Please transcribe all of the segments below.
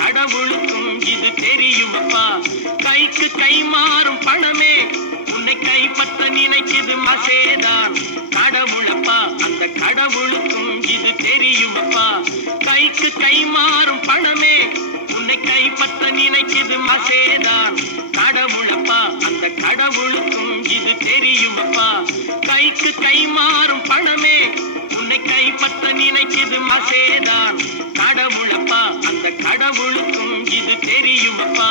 கடவுளுக்கும் இது தெரியுமப்பா. கைக்கு கை மாறும் பணமே உன்னை கைப்பற்ற நினைக்குது மசேதான். கடவுளப்பா அந்த கடவுளுக்கும் இது தெரியுமப்பா. கைக்கு கை மாறும் பணமே உன்னை கைப்பற்ற நினைக்குது மசேதான். கடவுளப்பா அந்த கடவுளுக்கும் இது தெரியுமப்பா. கைக்கு கை மாறும் பணமே உன்னை கைப்பற்ற நினைக்குது மசேதான். கடவுளப்பா அந்த கடவுளுக்கும் இது தெரியுமப்பா.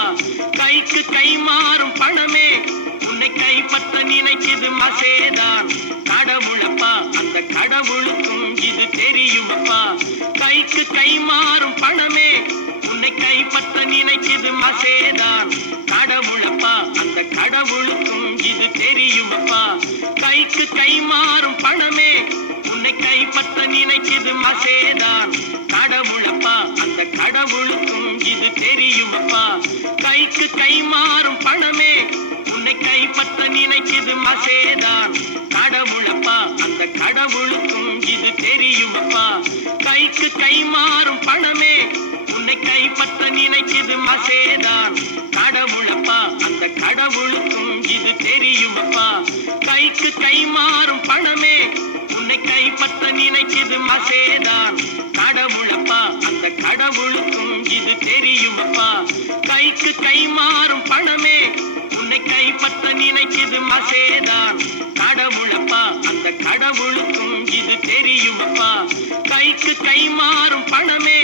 கைக்கு கை மாறும் பணமே உன்னை கைப்பற்ற நினைக்குது மசேதான். கடவுளப்பா அந்த கடவுளுக்கும் இது தெரியுமப்பா. கைக்கு கை மாறும் பணமே உன்னை கைப்பற்ற நினைக்குது மசேதான். கடவுளப்பா அந்த கடவுளுக்கும் இது தெரியுமப்பா. கைக்கு கை மாறும் பணமே உன்னை கைப்பற்ற நினைக்குது மசேதான். கடவுளப்பா அந்த கடவுளுக்கும் இது தெரியுமப்பா. கைக்கு கை மாறும் பணமே உன்னை கைப்பற்ற நினைக்குது மசேதான். கடவுளப்பா அந்த கடவுளுக்கும் இது தெரியுமப்பா. கைக்கு கை மாறும் பணமே உன்னை கைப்பற்ற நினைக்குது மசேதான். கடவுளப்பா அந்த கடவுளுக்கும் இது தெரியுமப்பா. கைக்கு கை மாறும் பணமே உன்னை கைப்பற்ற நினைக்குது மசேதான். கடவுளப்பா அந்த கடவுளுக்கும் இது தெரியுமப்பா. கைக்கு கை மாறும் பணமே உன்னை கைப்பற்ற நினைக்குது மசேதான். கடவுளப்பா அந்த கடவுளுக்கும் இது தெரியுமப்பா. கைக்கு கை மாறும் பணமே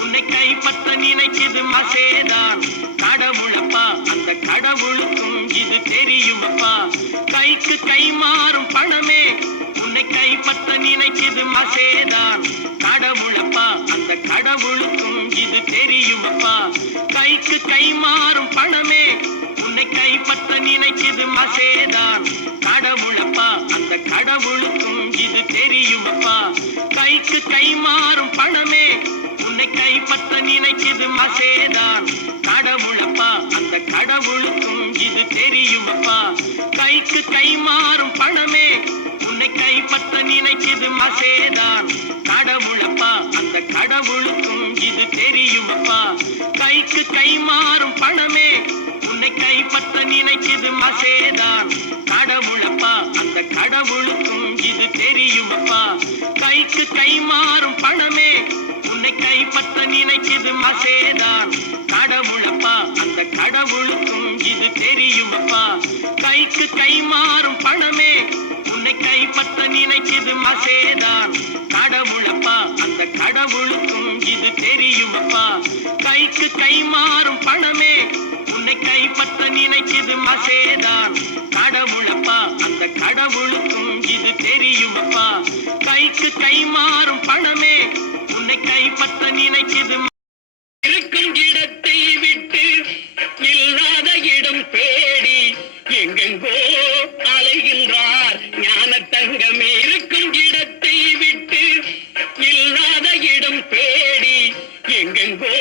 உன்னை கைப்பற்ற நினைக்குது மசேதான். கடவுளப்பா அந்த கடவுளுக்கும் இது தெரியுமப்பா. கைக்கு கை மாறும் பணமே உன்னை கைப்பற்ற நினைக்குது மசேதான். கடவுளப்பா அந்த கடவுளுக்கும் இது தெரியுமப்பா. கைக்கு கை மாறும் பணமே உன்னை கைப்பற்ற நினைக்குது மசேதான். கடவுளப்பா அந்த கடவுளுக்கும் இது தெரியுமப்பா. கைக்கு கை மாறும் பணமே உன்னை கைப்பற்ற நினைக்குது மசேதான். கடவுளப்பா அந்த கடவுளுக்கும் இது தெரியுமப்பா. கைக்கு கை மாறும் பணமே உன்னை கைப்பற்ற நினைக்குது மசேதான். கடவுளப்பா அந்த கடவுளுக்கும் இது தெரியுமப்பா. கைக்கு கை மாறும் பணமே உன்னை கைப்பற்ற நினைக்குது மசேதான். கடவுளப்பா அந்த கடவுளுக்கும் இது தெரியுமப்பா. கைக்கு கை மாறும் பணமே உன்னை கைப்பற்ற நினைக்குது மசேதான். கடவுளப்பா அந்த கடவுளுக்கும் இது தெரியுமப்பா. கைக்கு கை மாறும் பணமே உன்னை கைப்பற்ற நினைக்குது மசேதான். கடவுளப்பா அந்த கடவுளுக்கும் இது தெரியுமப்பா. கைக்கு கை மாறும் பணமே உன்னை கைப்பற்ற நினைக்குது மசேதான். கடவுளப்பா அந்த கடவுளுக்கும் இது தெரியுமப்பா. கைக்கு கை மாறும் பணமே உன்னை கைப்பற்ற நினைக்குது. இருக்கும் இடத்தை விட்டு இல்லாத இடம் தேடி எங்கெங்கோ அலைகின்றார் ஞான தங்கமே. இருக்கும் இடத்தை விட்டு இல்லாத இடம் தேடி எங்கெங்கோ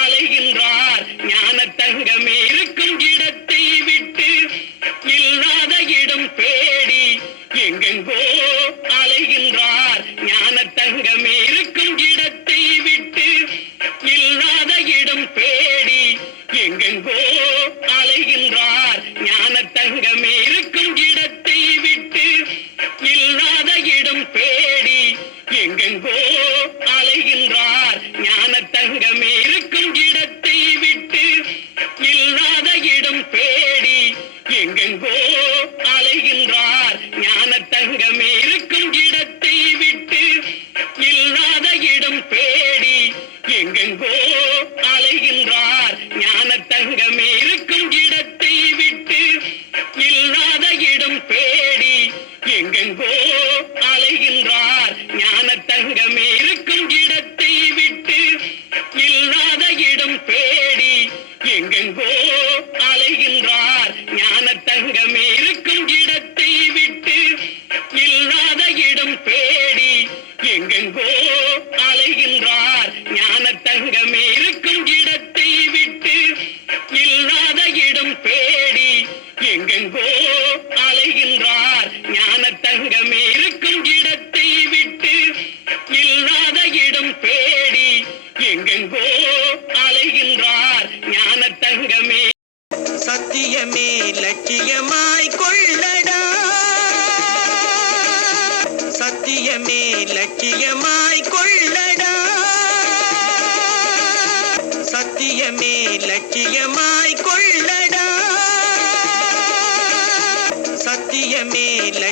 அலைகின்றார் ஞான தங்கமே. இருக்கும் இடத்தை விட்டு இல்லாத இடம் தேடி எங்கெங்கோ அலைகின்றார் ஞான தங்கமே. இருக்கும் இடத்தை விட்டு இல்லாத இடம் தேடி எங்கெங்கோ அலைகின்றார் ஞான தங்கமே. இருக்கும் இடத்தை விட்டு இல்லாத இடம் தேடி எங்கெங்கோ அலைகின்றார்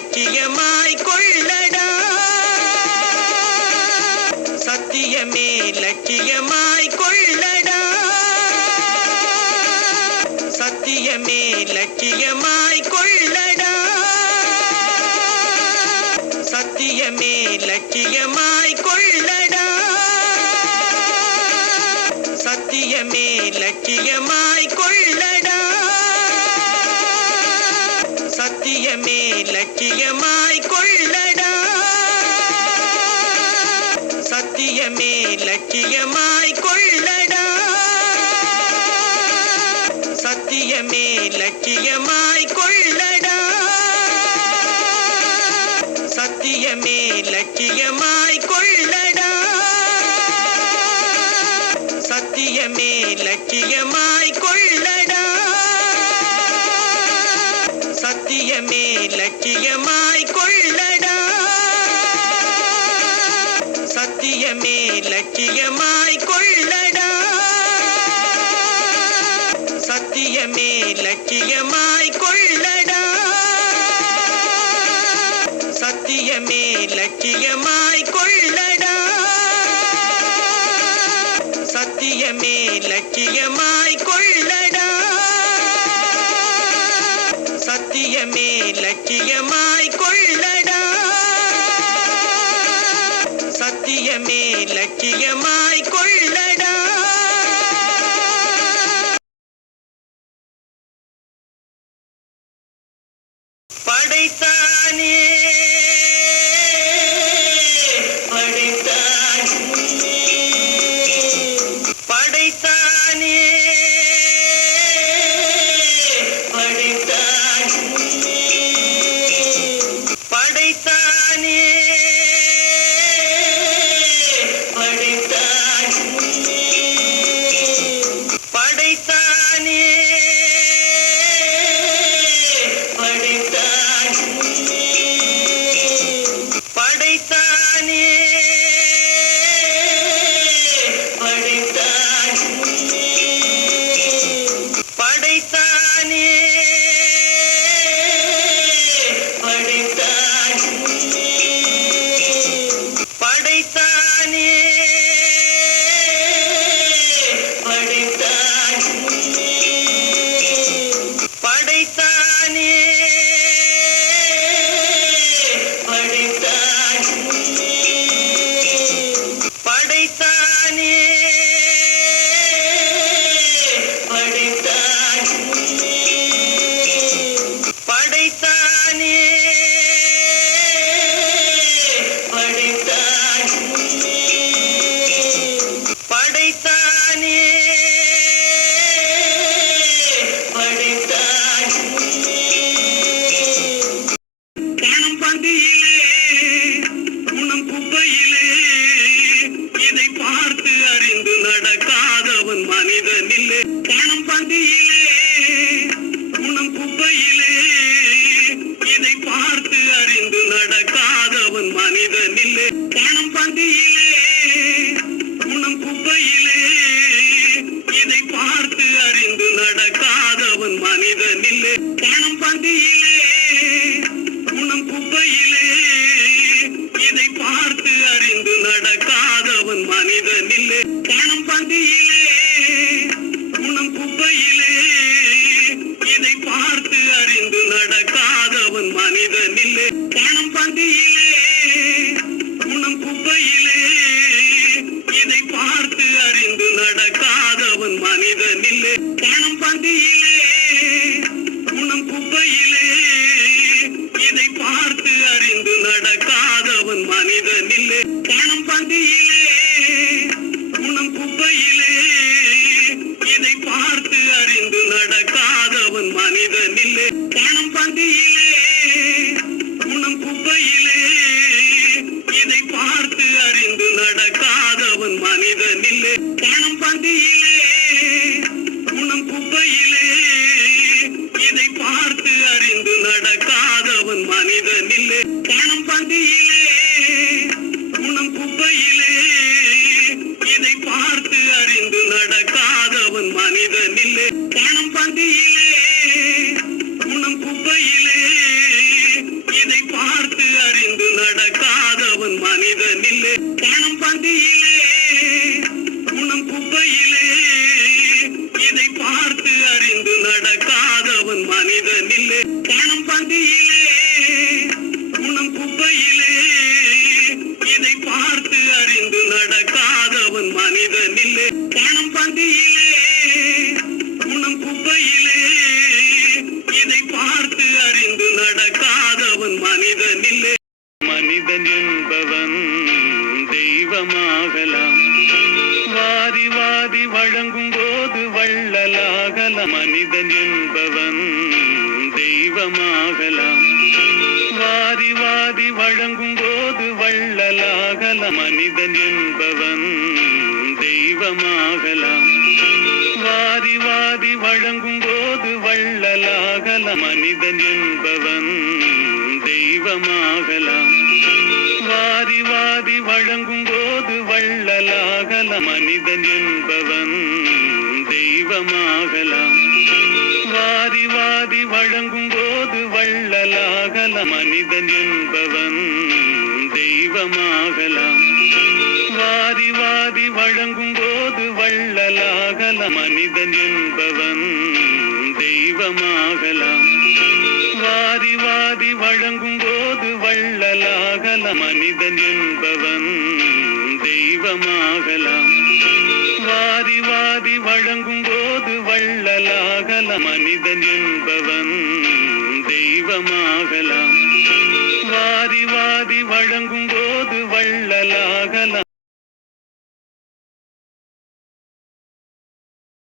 லட்சியமாய் கொள்ளடா சத்தியமே லட்சியமாய் கொள்ளடா சத்தியமே லட்சியமாய் கொள்ளடா சத்தியமே லட்சியமாய் கொள்ளடா சத்தியமே லட்சியமாய் கொள்ளடா சத்தியமே லட்சியமாய் கொள்ளடா சத்தியமே லட்சியமாய் கொள்ளடா சத்தியமே லட்சியமாய் கொள்ளடா சத்தியமே லட்சியமாய் கொள்ளடா சத்தியமே லட்சியமாய் கொள்ளடா சத்தியமே லட்சியமாய் கொள்ளடா சத்தியமே லட்சியமாய் கொள்ளடா சத்தியமே லட்சியமாய் கொள்ளடா சத்தியமே லட்சியமாய் கொள்ளடா சத்தியமே லட்சியமாய் கொள்ளடா சத்தியமே லட்சியமாய் கொள்ளடா சத்தியமே லட்சியமாய் கொள்ளடா படைத்தானே படைத்தானே படைத்தானே படைத்தானே படைத்தானே படைத்தானே படைத்தானே படைத்தானே படைத்தானே படைத்தானே படைத்தானே பணம் பந்தியிலே குணம் குப்பையிலே இதை பார்த்து அறிந்து நடக்காதவன் மனிதனில்லை பணம் பந்தியிலே குணம் குப்பையிலே இதை பார்த்து அறிந்து நடக்காதவன் மனிதனில்லை பணம் பந்தியிலே குணம் குப்பையிலே இதை பார்த்து அறிந்து நடக்காதவன் மனிதனில்லை பணம் பந்தியிலே குணம் குப்பையிலே இதை பார்த்து அறிந்து நடக்காதவன் மனிதனில்லை பணம் பந்தியிலே குணம் குப்பையிலே இதை பார்த்து அறிந்து நடக்காதவன் மனிதனில்லை பணம் பந்தியிலே குணம் குப்பையிலே இதை பார்த்து அறிந்து நடக்காதவன் மனிதனில்லை பணம் பந்தியிலே குணம் குப்பையிலே இதை பார்த்து அறிந்து நடக்காதவன் மனிதனில்லை பணம் பந்தியிலே குணம் குப்பையிலே இதை பார்த்து அறிந்து நடக்காதவன் மனிதனில்லை பணம் பந்தியிலே குணம் குப்பையிலே இதை பார்த்து அறிந்து நடக்காதவன் மனிதனில்லை பணம் பந்தியிலே குணம் குப்பையிலே இதை பார்த்து அறிந்து நடக்காதவன் மனிதனில்லை பணம் பந்தியிலே குணம் குப்பையிலே இதை பார்த்து அறிந்து நடக்காதவன் மனிதனில்லை பணம் பந்தியிலே குணம் குப்பையிலே இதை மனிதனில்லே. பணம் பந்தியிலே குணம் குப்பையிலே இதை பார்த்து அறிந்து நடக்காதவன் மனிதனில்லே. மனிதன் என்பவன் தெய்வமாகலாம், வாரி வாரி வழங்கும் போது வள்ளலாகலாம். மனிதன் என்பவன் தெய்வமாகலாம், வாரி வாரி வழங்கும் போது வள்ளலாகலாம். மனிதன் என்பவன் தெய்வமாகலாம், வாரி வாரி வழங்கும் போது வள்ளலாகலாம். மனிதன் என்பவன் தெய்வமாகலாம், வாரி வாரி வழங்கும் போது வள்ளலாகலாம். மனிதன் என்பவன் தெய்வமாகலாம், வாரி வாரி வழங்கும் போது வள்ளலாகலாம். மனிதன் என்பவன் தெய்வமாகலாம், வாரி வாரி வழங்கும் போது வள்ளலாகலாம். மனிதன் என்பவன் தெய்வமாகலாம், வாரி வாரி வழங்கும் போது வள்ளலாகலாம். மனிதன் என்பவன் தெய்வமாகலாம், வாரி வாரி வழங்கும் போது வள்ளலாகலாம். மனிதன் என்பவன் தெய்வமாகலாம், வாரி வாரி வழங்கும் போது வள்ளலாகலாம்.